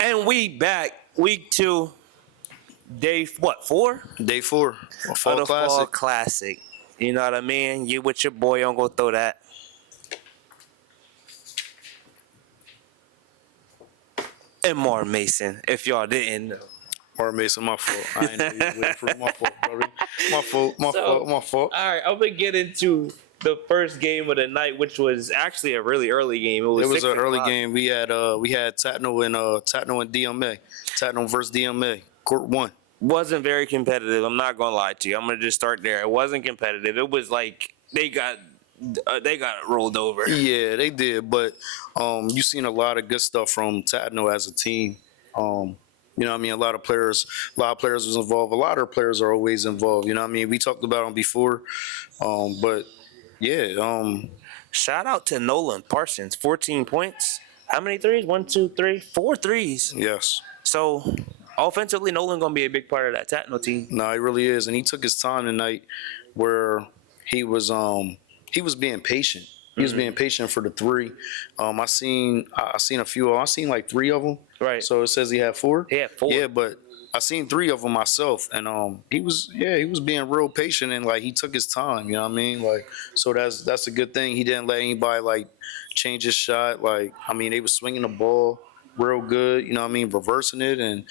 And we back week 2, day what 4 Day 4, a of fall the classic. fall classic. You know what I mean? You with your boy, I'm gonna throw that. And Mar Mason, if y'all didn't know. Or Mason, my fault. I ain't know you was waiting for my fault, brother. My fault. All right, I'm gonna get into the first game of the night, which was actually a really early game. It was an 6 early o'clock. game. We had Tatnall and DMA. Tatnall versus DMA. Court 1. Wasn't very competitive. I'm not gonna lie to you. I'm gonna just start there. It wasn't competitive. It was like they got rolled over. Yeah, they did, but you seen a lot of good stuff from Tatnall as a team. You know what I mean? A lot of players was involved. A lot of players are always involved. You know what I mean? We talked about them before. But yeah, Shout out to Nolan Parsons, 14 points. How many threes? 1, 2, 3, 4 threes. yes. So offensively, Nolan gonna be a big part of that Tatnall team. No, he really is, and he took his time tonight, where he was being patient. He was being patient for the 3. I seen a few. I seen like 3 of them. Right. So it says he had 4. He had 4. Yeah, but I seen 3 of them myself, and he was being real patient, and like he took his time. You know what I mean? Like, so that's a good thing. He didn't let anybody like change his shot. Like, I mean, they was swinging the ball real good. You know what I mean? Reversing it and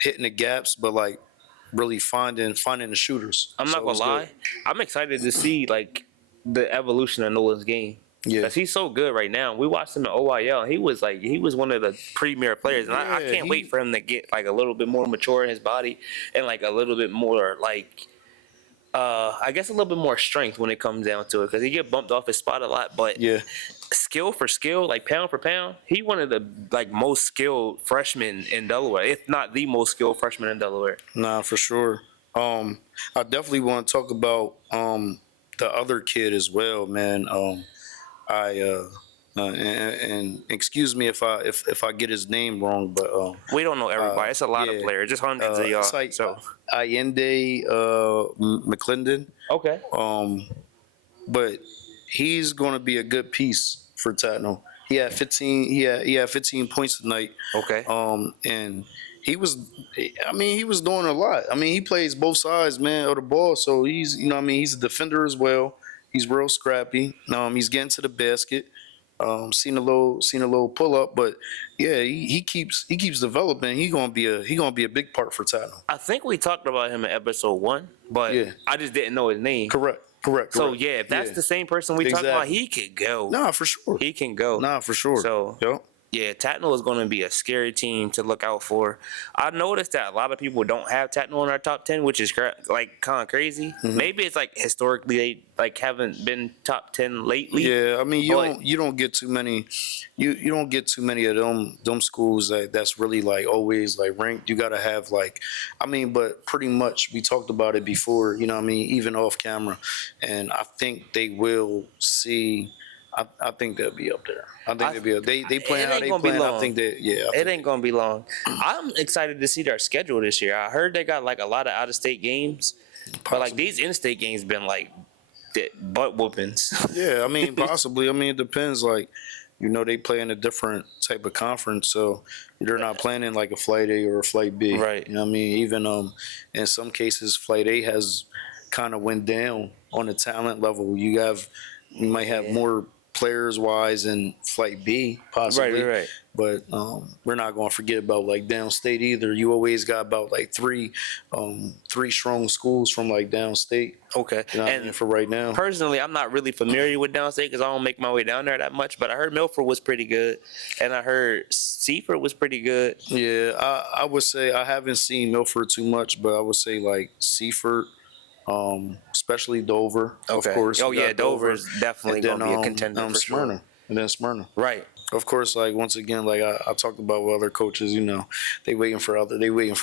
hitting the gaps, but like really finding the shooters. I'm not gonna lie. I'm excited to see like the evolution of Nolan's game. Yeah. Because he's so good right now. We watched him at OYL, and he was one of the premier players. And I can't wait for him to get like a little bit more mature in his body and like a little bit more like I guess a little bit more strength when it comes down to it, because he get bumped off his spot a lot. But Yeah. skill for skill, like pound for pound, he one of the like most skilled freshmen in Delaware, if not the most skilled freshman in Delaware. Nah, for sure. I definitely want to talk about the other kid as well, man. And excuse me if I get his name wrong, but We don't know everybody. It's a lot of players, just hundreds of y'all. It's like so Allende McClendon. okay, But he's going to be a good piece for Tatnall. He had 15. He had 15 points tonight. okay. And he was doing a lot. I mean, he plays both sides, man, of the ball. So he's, you know what I mean, he's a defender as well. He's real scrappy. He's getting to the basket. Seen a little pull up, but yeah, he keeps developing. He's gonna be a big part for Tatnall. I think we talked about him in episode 1, but Yeah. I just didn't know his name. Correct. So yeah, if that's the same person we talked about, he could go. Nah, for sure. He can go. Nah, for sure. So Yep. yeah, Tatnall is going to be a scary team to look out for. I noticed that a lot of people don't have Tatnall in our top 10, which is like kind of crazy. Mm-hmm. Maybe it's like historically they like haven't been top 10 lately. Yeah, I mean you don't get too many you don't get too many of them schools that's really like always like ranked. You gotta have like, I mean, but pretty much we talked about it before, you know what I mean, even off camera. And I think they will see, I think they'll be up there. I think they'll be up. They playing how they playing. I think that it ain't gonna be long. I'm excited to see their schedule this year. I heard they got like a lot of out of state games, but like these in state games been like butt whoopings. Yeah, I mean, possibly. I mean, it depends. Like, you know, they play in a different type of conference, so they're not playing in like a Flight A or a Flight B. Right. You know what I mean? Even in some cases, Flight A has kind of went down on the talent level. You might have more players wise in Flight B, possibly. Right. But we're not going to forget about like downstate either. You always got about like three strong schools from like downstate. Okay. You know what I mean, for right now. Personally, I'm not really familiar with downstate because I don't make my way down there that much. But I heard Milford was pretty good, and I heard Seaford was pretty good. Yeah, I would say I haven't seen Milford too much, but I would say like Seaford, especially Dover, Okay. of course. Oh We yeah, got Dover is definitely and then, gonna be a contender for Smyrna, sure. and then Smyrna. Right. Of course, like once again, like I talked about with other coaches, you know, they waiting for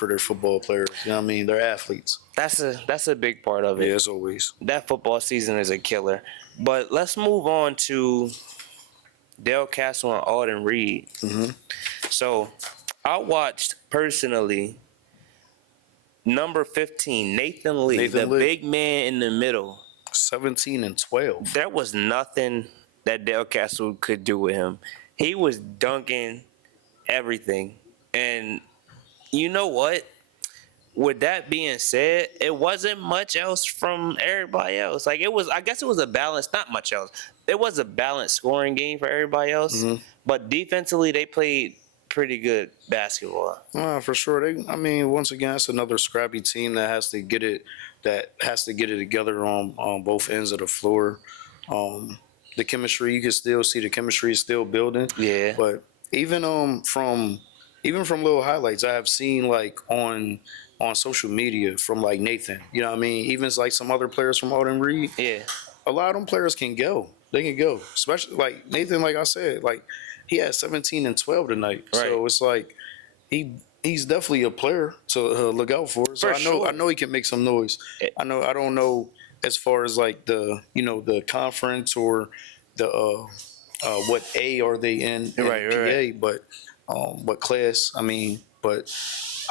their football players. You know what I mean? They're athletes. That's a big part of it. Yeah, as always. That football season is a killer. But let's move on to Dale Castle and Alden Reed. Mm-hmm. So I watched personally number 15, Nathan Lee, big man in the middle. 17 and 12. There was nothing that Dale Castle could do with him. He was dunking everything. And you know what? With that being said, it wasn't much else from everybody else. Like it was, I guess it was a balance, not much else. It was a balanced scoring game for everybody else, but defensively they played pretty good basketball. For sure. I mean, once again, it's another scrappy team that has to get it together on both ends of the floor. The chemistry, you can still see the chemistry is still building. Yeah. But even from little highlights I have seen like on social media from like Nathan, you know what I mean? Even like some other players from Alden Reed. Yeah. A lot of them players can go. They can go. Especially like Nathan, like I said, like he had 17 and 12 tonight. Right. So it's like he's definitely a player to look out for. So I know he can make some noise. I don't know as far as like the conference or the what A are they in PA, but what class? I mean, but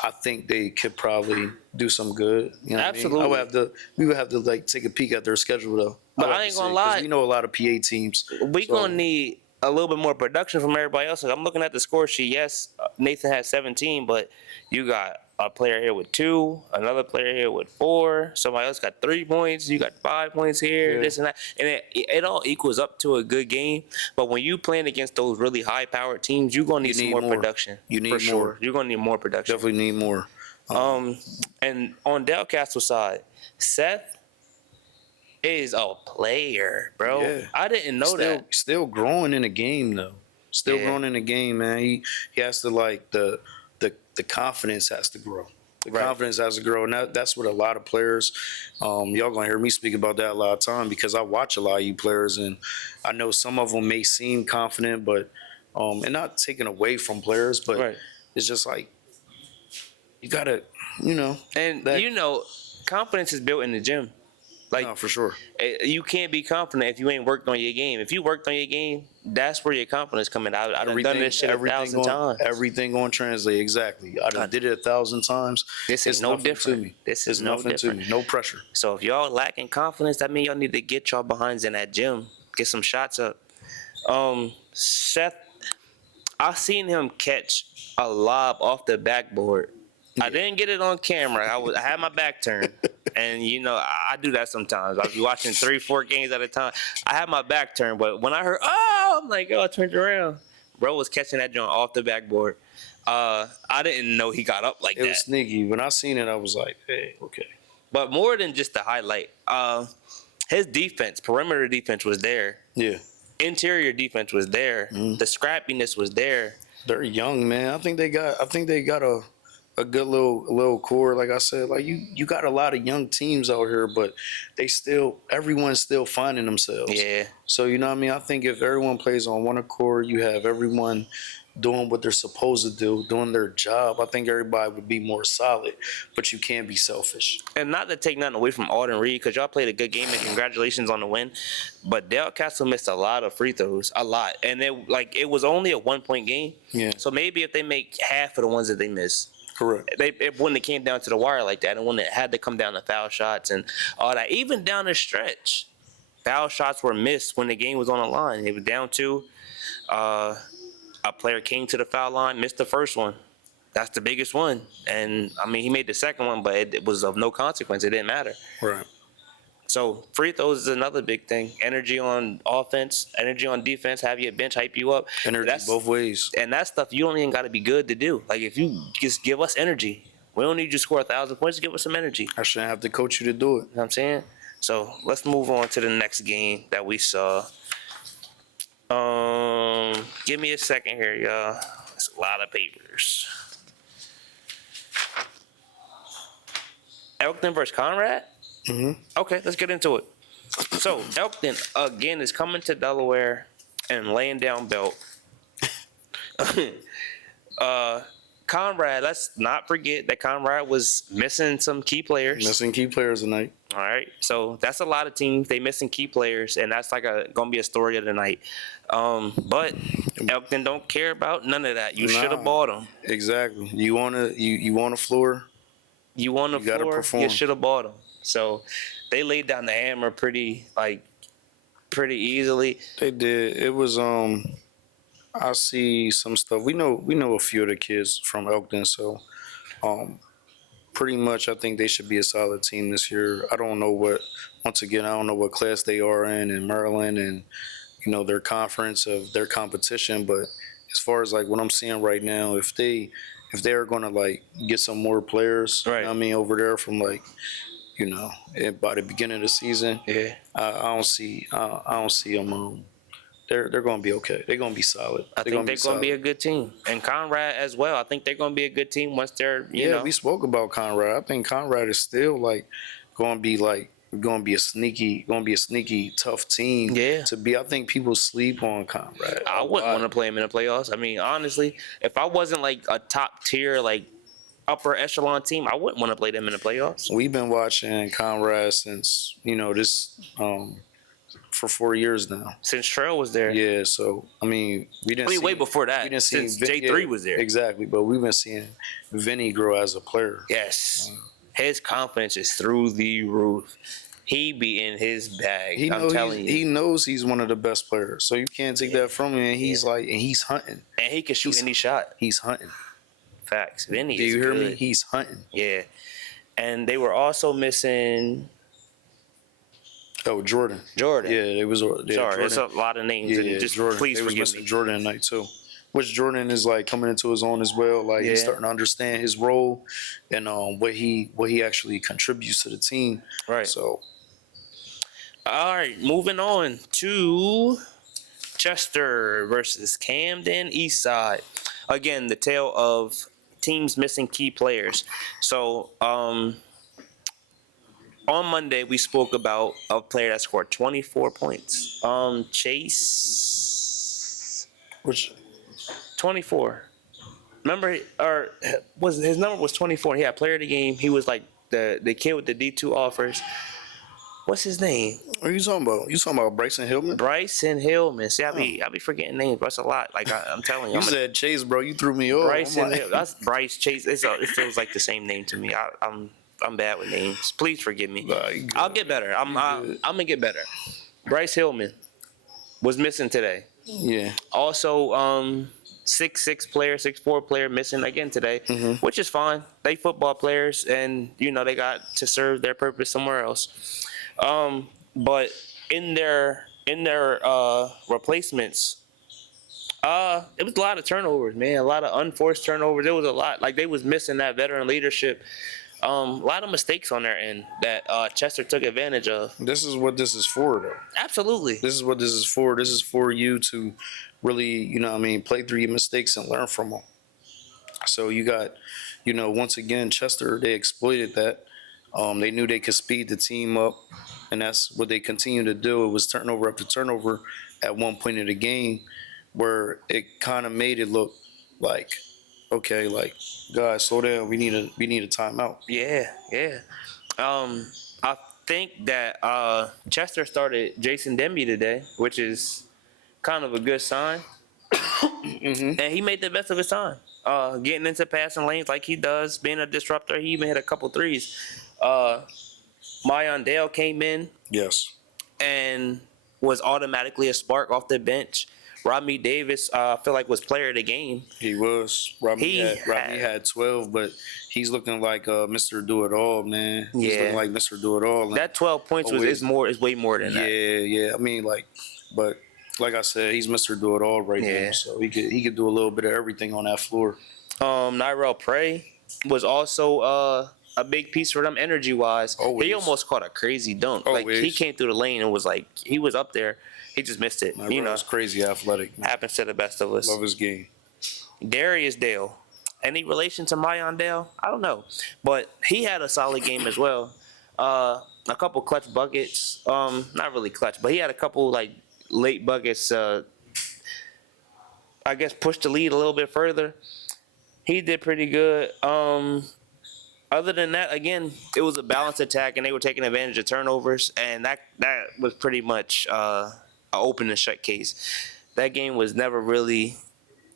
I think they could probably do some good. You know Absolutely. What I mean? We would have to like take a peek at their schedule though. But I ain't gonna lie, we know a lot of PA teams. We gonna need a little bit more production from everybody else. I'm looking at the score sheet. Yes, Nathan has 17, but you got a player here with 2, another player here with 4, somebody else got 3 points, you got 5 points here, this and that. And it all equals up to a good game. But when you playing against those really high-powered teams, you're going to need some more production. You need for more. Sure. You're going to need more production. Definitely need more. And on Del Castle's side, Seth is a player, bro. Yeah. I didn't know that. Still growing in the game, though. Still growing in the game, man. He has to like the confidence has to grow. The confidence has to grow, and that's what a lot of players. Y'all gonna hear me speak about that a lot of time because I watch a lot of you players, and I know some of them may seem confident, but and not taken away from players, but it's just like you gotta, confidence is built in the gym. Like, no, for sure. You can't be confident if you ain't worked on your game. If you worked on your game, that's where your confidence coming out. I've done this shit 1,000 times. Everything going to translate, exactly. I done did it 1,000 times. This is no different to me. This is nothing to me. No pressure. So if y'all lacking confidence, that means y'all need to get y'all behinds in that gym. Get some shots up. Seth, I seen him catch a lob off the backboard. I didn't get it on camera. I had my back turned. And, I do that sometimes. I'll be watching 3-4 games at a time. I had my back turned, but when I heard, I'm like, I turned around. Bro was catching that joint off the backboard. I didn't know he got up like that. It was sneaky. When I seen it, I was like, hey, okay. But more than just the highlight, his defense, perimeter defense was there. Yeah. Interior defense was there. The scrappiness was there. They're young, man. I think they got a good little core. Like I said, like you got a lot of young teams out here, but everyone's still finding themselves. Yeah. So you know what I mean? I think if everyone plays on one accord, you have everyone doing what they're supposed to do, doing their job, I think everybody would be more solid. But you can't be selfish. And not to take nothing away from Alden Reed, because y'all played a good game and congratulations on the win. But Del Castle missed a lot of free throws, a lot, and it was only a 1-point game. Yeah. So maybe if they make half of the ones that they miss. Correct. It wouldn't have came down to the wire like that, and when it had to come down to foul shots and all that, even down the stretch, foul shots were missed when the game was on the line. It was down 2. A player came to the foul line, missed the first one. That's the biggest one, and I mean he made the second one, but it was of no consequence. It didn't matter. Right. So free throws is another big thing. Energy on offense, energy on defense. Have your bench hype you up. Energy both ways. And that stuff you don't even got to be good to do. Like if you just give us energy, we don't need you to score 1,000 points. Give us some energy. I shouldn't have to coach you to do it. You know what I'm saying? So let's move on to the next game that we saw. Give me a second here, y'all. It's a lot of papers. Elkton versus Conrad? Mm-hmm. Okay, let's get into it. So, Elkton, again, is coming to Delaware and laying down belt. Conrad, let's not forget that Conrad was missing some key players. Missing key players tonight. All right, so that's a lot of teams. They missing key players, and that's like gonna be a story of the night. But Elkton don't care about none of that. You should have bought them. Exactly. You want a floor. You want a floor. Perform. You should have bought them. So they laid down the hammer pretty easily. They did. It was I see some stuff. We know a few of the kids from Elkton, so um, pretty much I think they should be a solid team this year. I don't know what. Once again, I don't know what class they are in Maryland and their conference of their competition, but as far as like what I'm seeing right now, if they're gonna like get some more players, Right. I mean over there from like by the beginning of the season, Yeah. I don't see them. They're gonna be okay. They're gonna be solid. I think they're going to be a good team. And Conrad as well. I think they're going to be a good team once they're, you know. We spoke about Conrad. I think Conrad is still going to be a sneaky tough team. Yeah. To be. I think people sleep on Conrad. I wouldn't want to play him in the playoffs. I mean, honestly, if I wasn't like a top tier, like upper echelon team, I wouldn't want to play them in the playoffs. We've been watching Conrad since this for 4 years now. Since Trail was there. Yeah, so I mean, way before that. We didn't see since J3 was there. Exactly, but we've been seeing Vinny grow as a player. Yes, his confidence is through the roof. He be in his bag. I'm telling you. He knows he's one of the best players, so you can't take that from him. And he's he's hunting, and he can shoot any shot. He's hunting. Facts. Vinny Do is you hear good. me? He's hunting. Yeah, and they were also missing. Oh, Jordan. Yeah, it was. Sorry, Jordan. it's a lot of names. Yeah, just Jordan. please forgive me. Jordan tonight too. Which Jordan is like coming into his own as well. Like he's starting to understand his role and what he actually contributes to the team. Right. So. All right, moving on to Chester versus Camden Eastside. Again, the tale of teams missing key players. So, on Monday, we spoke about a player that scored 24 points. Chase. Which 24. Remember, or was his number was 24? He had player of the game. He was like the kid with the D2 offers. What's his name? What are you talking about? You talking about Bryson Hillman? Bryson Hillman. See, I be forgetting names. That's a lot. Like I'm telling you. You said Chase, bro. You threw me off. Bryson Hillman. That's Bryce Chase. It feels like the same name to me. I'm bad with names. Please forgive me. I'll get better. I'm gonna get better. Bryce Hillman was missing today. Yeah. Also, 6'6" player, 6'4" player missing again today, which is fine. They football players, and they got to serve their purpose somewhere else. But in their replacements, it was a lot of turnovers, man. A lot of unforced turnovers. There was a lot. Like they was missing that veteran leadership. A lot of mistakes on their end that Chester took advantage of. This is what this is for, though. Absolutely. This is what this is for. This is for you to really, play through your mistakes and learn from them. So you got, once again, Chester, they exploited that. They knew they could speed the team up, and that's what they continue to do. It was turnover after turnover at one point in the game where it kind of made it look like, okay, like, guys, slow down. We need a timeout. Yeah. I think that Chester started Jason Demby today, which is kind of a good sign. And he made the best of his time. Getting into passing lanes like he does, being a disruptor. He even hit a couple threes. Mayon Dale came in. Yes. And was automatically a spark off the bench. Rodney Davis, I feel like, was player of the game. He was. Rodney had 12, but he's looking like Mr. Do-It-All, man. He's looking like Mr. Do-It-All. That 12 points is way more than that. Yeah. I mean, but like I said, he's Mr. Do-It-All right now, so he could do a little bit of everything on that floor. Nyrell Prey was also a big piece for them energy-wise. Always. He almost caught a crazy dunk. Always. Like, he came through the lane and was like, he was up there. He just missed it. It's crazy athletic. Man. Happens to the best of us. Love his game. Darius Dale. Any relation to Mayon Dale? I don't know. But he had a solid game as well. A couple clutch buckets. Not really clutch, but he had a couple, like, late buckets. I guess pushed the lead a little bit further. He did pretty good. Other than that, again, it was a balanced attack, and they were taking advantage of turnovers, and that was pretty much an open and shut case. That game was never really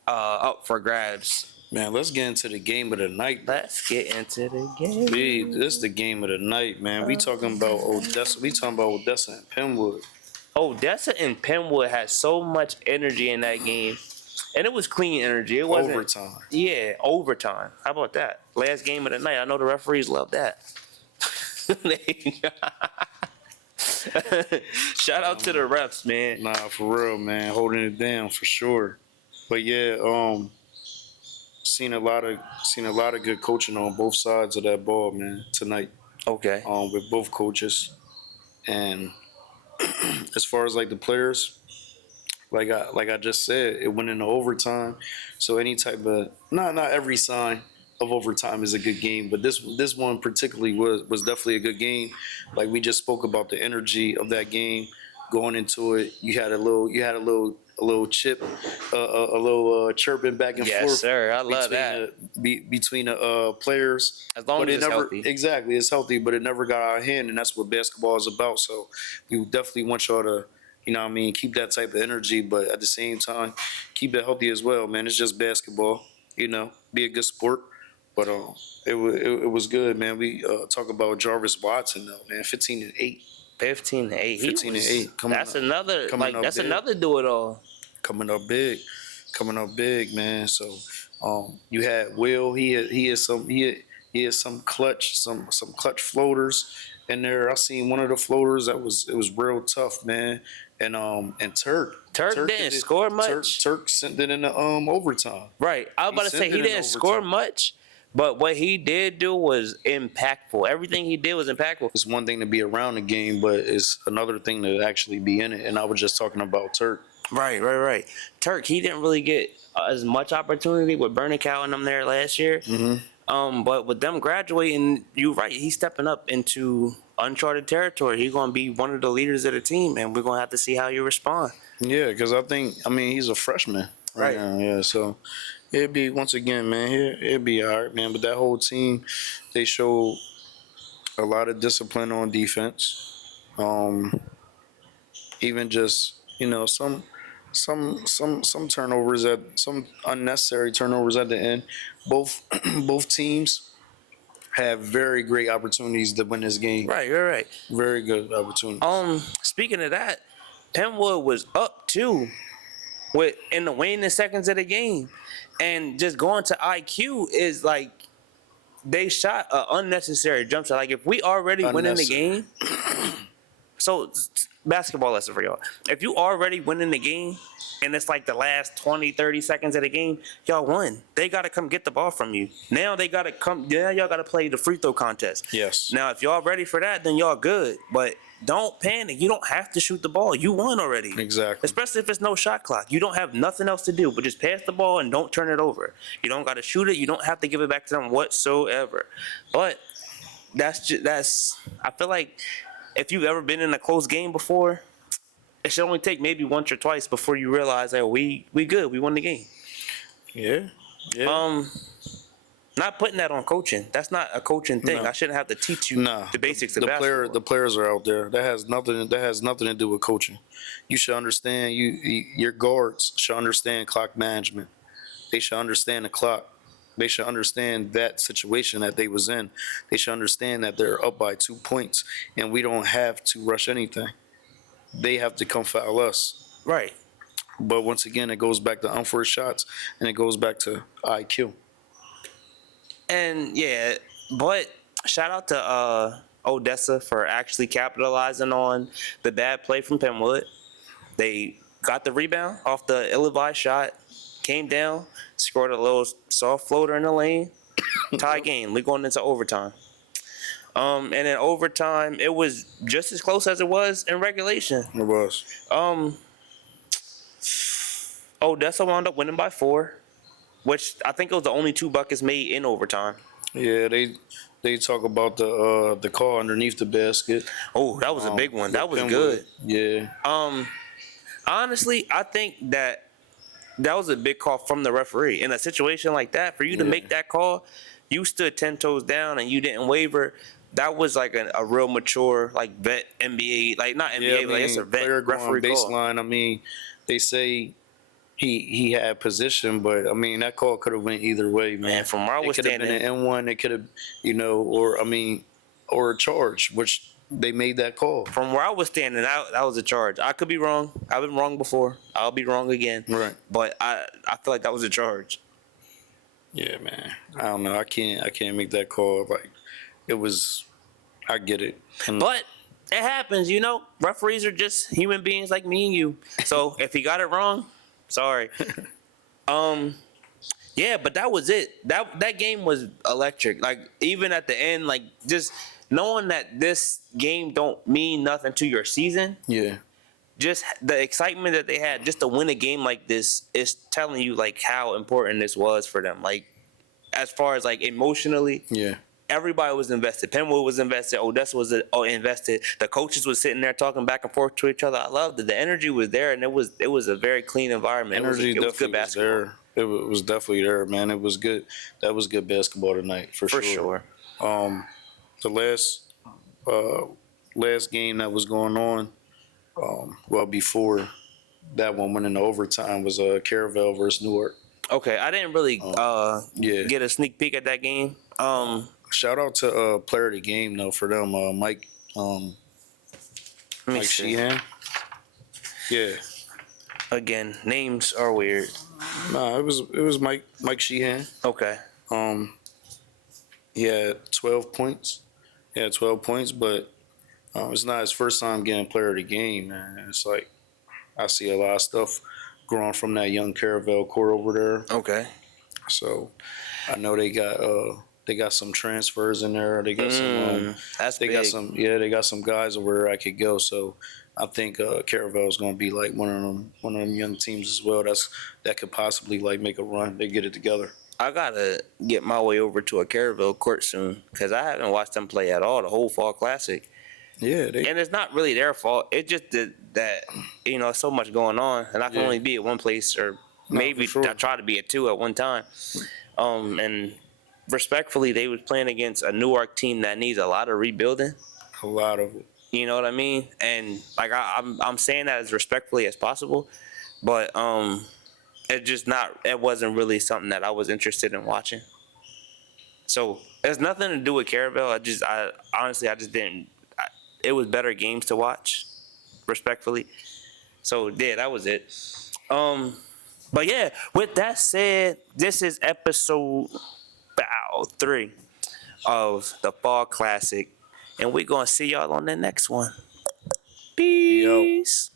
up for grabs. Man, let's get into the game of the night. Let's get into the game. This is the game of the night, man. We talking about Odessa. We talking about Odessa and Penwood. Odessa and Penwood had so much energy in that game. And it was clean energy. It wasn't Overtime. Yeah, overtime. How about that? Last game of the night. I know the referees love that. Shout out to the refs, man. Nah, for real, man, holding it down for sure. But yeah, seen a lot of good coaching on both sides of that ball, man, tonight. Okay. With both coaches, and as far as like the players, like I just said, it went into overtime. So any type of not every sign of overtime is a good game, but this one particularly was definitely a good game. Like we just spoke about the energy of that game going into it. You had a little chip, a little chirping back and forth. Yes, sir. I love that. Between the players. As long as it's healthy. Exactly, it's healthy, but it never got out of hand, and that's what basketball is about. So we definitely want y'all to, you know what I mean, keep that type of energy, but at the same time, keep it healthy as well, man. It's just basketball, you know, be a good sport. But it was good, man. We talk about Jarvis Watson, though, man, 15-8. 15-8. 15-8. That's another do it all. Coming up big, man. So you had Will. He had some clutch floaters in there. I seen one of the floaters it was real tough, man. And Turk didn't score much. Turk sent it in the overtime. Right. I was about to say he didn't score much, but what he did do was impactful. Everything he did was impactful. It's one thing to be around the game, but it's another thing to actually be in it. And I was just talking about Turk. Right. Turk, he didn't really get as much opportunity with Bernicow and them there last year. Mm-hmm. But with them graduating, you're right. He's stepping up into uncharted territory. He's going to be one of the leaders of the team, and we're going to have to see how you respond. Yeah, because he's a freshman right now. Yeah, so it'd be, once again, man, it'd be all right, man. But that whole team, they showed a lot of discipline on defense. Even just, you know, some turnovers some unnecessary turnovers at the end. Both teams have very great opportunities to win this game. Right. Very good opportunities. Speaking of that, Penwood was up too in the waning seconds of the game, and just going to IQ is like they shot an unnecessary jump shot. Like if we already winning the game, so basketball lesson for y'all. If you already winning the game and it's like the last 20, 30 seconds of the game, y'all won. They got to come get the ball from you. Now y'all got to play the free throw contest. Yes. Now, if y'all ready for that, then y'all good. But don't panic. You don't have to shoot the ball. You won already. Exactly. Especially if it's no shot clock. You don't have nothing else to do but just pass the ball and don't turn it over. You don't got to shoot it. You don't have to give it back to them whatsoever. But that's I feel like if you've ever been in a close game before, it should only take maybe once or twice before you realize that we good. We won the game. Yeah. Not putting that on coaching. That's not a coaching thing. No. I shouldn't have to teach you the basics of basketball. The players are out there. That has nothing to do with coaching. You should understand. Your guards should understand clock management. They should understand the clock. They should understand that situation that they was in. They should understand that they're up by 2 points, and we don't have to rush anything. They have to come foul us. Right. But once again, it goes back to unforced shots, and it goes back to IQ. And yeah, but shout out to Odessa for actually capitalizing on the bad play from Penwood. They got the rebound off the ill-advised shot, came down, scored a little soft floater in the lane, tie game. We're going into overtime. And in overtime, it was just as close as it was in regulation. It was. Odessa wound up winning by 4, which I think it was the only 2 buckets made in overtime. Yeah, they talk about the call underneath the basket. Oh, that was a big one. That was good. Yeah. Honestly, I think that was a big call from the referee. In a situation like that, for you to make that call, you stood 10 toes down and you didn't waver. That was like a real mature, like vet NBA, like not NBA, but it's a vet referee baseline. Call. They say he had position, but that call could have went either way, man. From where I was standing, it could have been an N1. It could have, or a charge, which they made that call. From where I was standing, that was a charge. I could be wrong. I've been wrong before. I'll be wrong again. Right. But I feel like that was a charge. Yeah, man. I don't know. I can't make that call. Like, it was. I get it. But it happens, you know. Referees are just human beings like me and you. So if he got it wrong, sorry. Yeah, but that was it. That game was electric. Like, even at the end, like, just knowing that this game don't mean nothing to your season. Yeah. Just the excitement that they had just to win a game like this is telling you like how important this was for them. Like, as far as like emotionally, Yeah. everybody was invested. Penwood was invested. Odessa was invested. The coaches was sitting there talking back and forth to each other. I loved it. The energy was there, and it was a very clean environment. Energy it was good basketball. there. It was definitely there, man. It was good. That was good basketball tonight for sure. The last game that was going on, well, before that one went into overtime, was Caravel versus Newark. Okay, I didn't really get a sneak peek at that game. Shout out to player of the game though for them, Mike Sheehan. Yeah. Again, names are weird. Nah, it was Mike Sheehan. Okay. He had 12 points. But it's not his first time getting player of the game, man. It's like I see a lot of stuff growing from that young Caravel core over there. Okay. So I know they got some transfers in there. They got they got some guys over there I could go. So I think Caravel is going to be like one of them young teams as well. That could possibly like make a run. They get it together. I gotta get my way over to a Caravel court soon because I haven't watched them play at all the whole fall classic. Yeah, and it's not really their fault. It just that so much going on, and I can only be at one place, or maybe I try to be at two at one time. And respectfully, they was playing against a Newark team that needs a lot of rebuilding. A lot of it. You know what I mean? And like I'm saying that as respectfully as possible, but it wasn't really something that I was interested in watching. So it's nothing to do with Caravel. I honestly just didn't. It was better games to watch, respectfully. So yeah, that was it. But yeah, with that said, this is episode 3 of the Fall Classic, and we're gonna see y'all on the next one. Peace. Yo.